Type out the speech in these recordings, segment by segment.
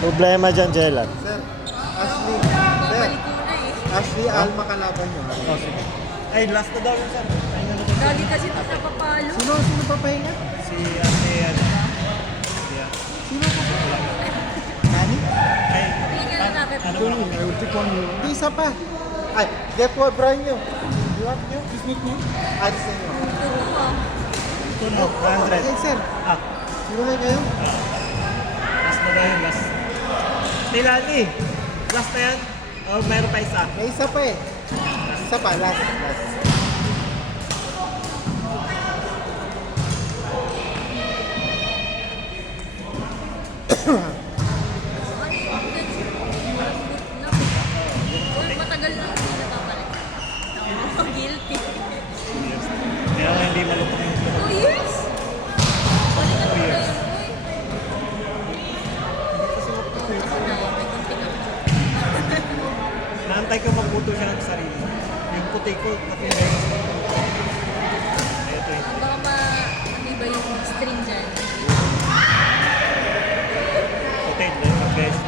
Problema dyan, Jelad. Sir, Ashley. Sir, Ashley Alma kalaban nyo. Oh, sige. Ay, last na daw yun, sir. Ay, ano to? Lagi kasi ito sa papalo. Sino papahinga? Si Ate, ano? Yeah. Sino papahinga? Nani? Ay, Tingnan na natin. ano ba na Hindi isa pa. Ay, get what brand nyo? You want nyo? Disney nyo? Ah, Disney nyo. Turo mo. Ito no, 100. Hey, sir. Ah, Sino na kayo? last na daw yun, last. Tilali. Last na yan? Oh, mayroon pa isa. May isa pa eh. Isa pa, last. Uy, matagal na hindi napapalik. Ako, guilty. Kaya nga hindi malupang yung 2 years? Balik na tayo. naantay ko magputo siya ng sarili. Yung puti ko, pati yung guys. Ito eh. Baka ma-iba yung string dyan. Puti, yung guys.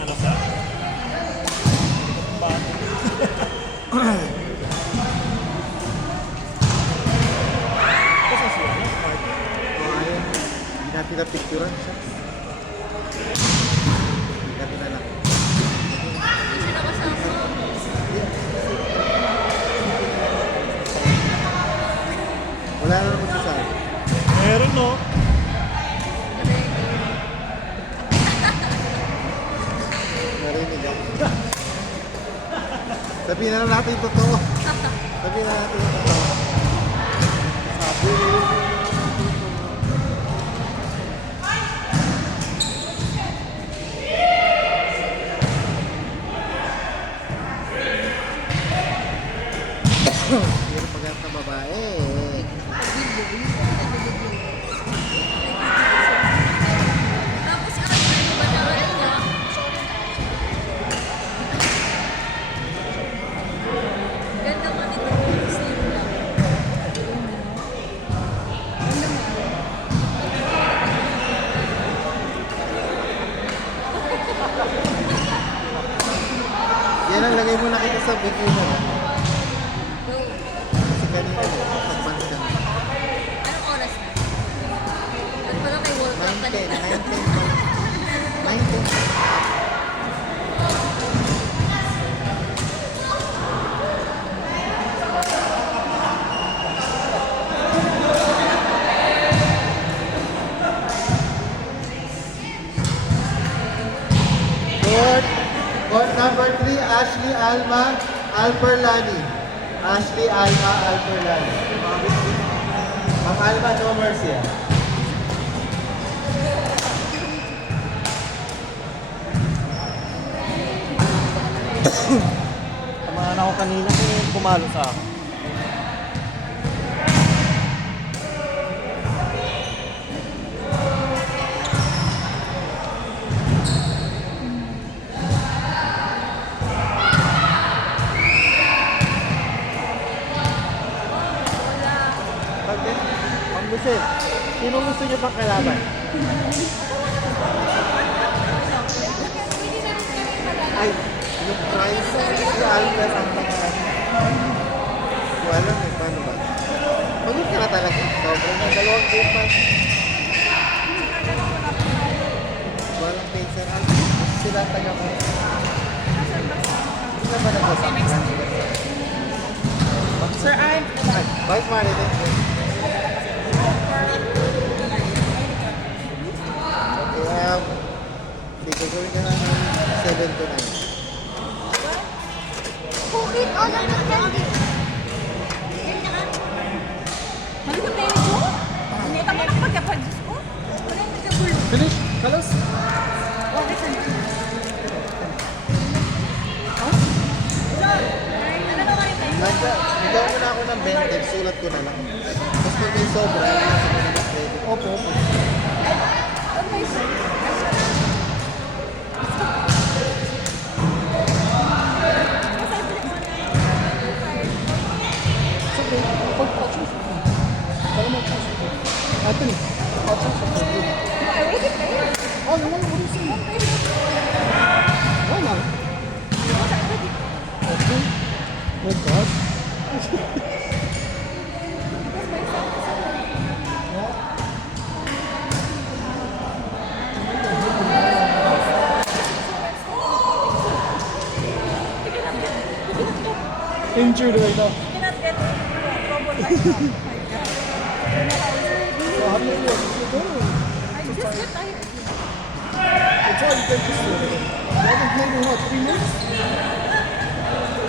Ano sa? Bato. Kasi siya, Martin. Oh, ayun. Hindi natin na-picturean siya. Hindi natin na lang. Hindi siya nakasama. Wala na naman sasabi. Meron no? Narinig ako. Sabihin na lang natin yung totoo. Sabihin na natin yung totoo. Sabi. Pero pagkat na babae. Tapos ano ba na niya? Ganda nga nito. Slim lang. Yan ang lagay mo nakita sa video mo. Go. Kasi kanina nag-advance ka na. Anong oras na? At pala may World Cup 9:10, kanina. 9:10. Court number 3, Ashley Alma Alperlani. Ashley Alma Alperlani. Ma'am Alma, no mercy. Tamahan ako kanina kung pumalo sa akin. Ma'am Lucille, sino gusto niyo pang kalaban? Ay, yung price si Alper ang pangalan. Wala eh, paano ba? Pagod ka na talaga. Sobrang na 2 game pa. Walang pacer. Sila taga mo. Sila ba nagsasakitan? Sir Art, Ay, bike mali din. Kaya, dito gawin ka na ng 7 to 9. Cookie all of the candy. ano sa pera ko? Hindi ka mo nakapagkapag-Diyos ko? Wala yung nagkagulo. Finish? Kalos? Okay, sir. Ano na kayo tayo? Nagawa mo na ako ng 20, sulat ko na lang. Tapos pag may sobra, nasa ko na credit. Opo. Okay, sir. Sabi, pag My God. Injured right now. You cannot get trouble right now. So how do you feel? You're good. I just get tired. It's all you take this for. You haven't played in what, 3 months?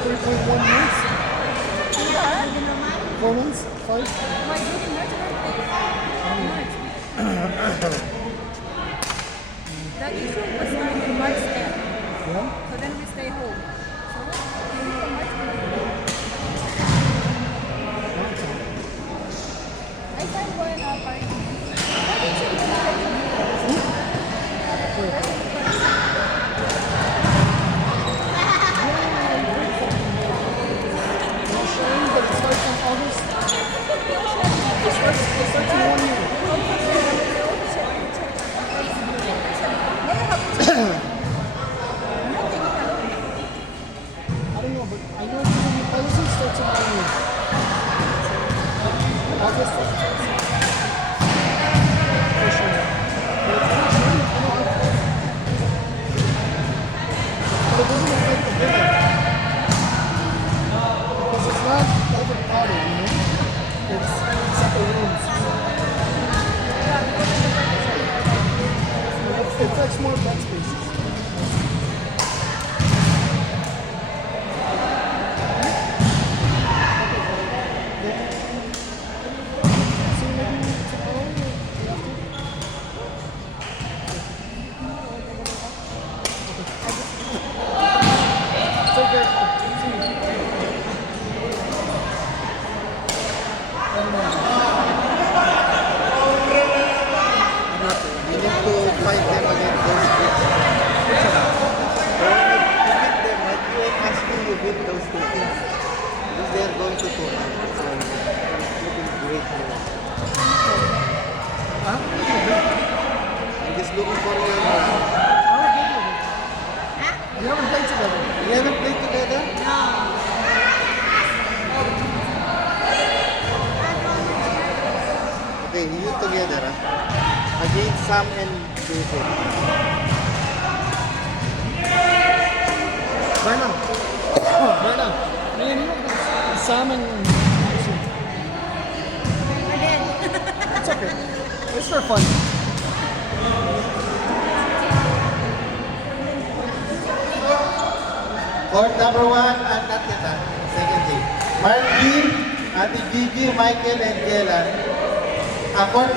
3.1 months? Yeah. 4 months? 5? My duty March birthday. The issue was like March 10th. Yeah? So then we stay home. So, March 10th. I started going out party. Why did you do Showing that it starts in August. It starts in 1 year. I don't know, but I know the new policy starts in 1 year. August. For sure. But it's not showing. I know. But it doesn't affect the building. Because it's not overcrowded, you know? It's separate rooms. It affects more bed spaces. So maybe tomorrow take care. See you. You need to fight them against those kids. When you beat them, like you ain't asking you beat those two kids. Because they're going to tournament. So it's looking great now. Huh? I'm just looking for your You haven't played together? You haven't played together? Okay, you together, against Sam and David. Barnum. Barnum. Ayan yun. Sam and It's okay. It's for fun. Court number 1, and not yet, second day. Mark G, Ate Gigi, Michael, and Kellan. Court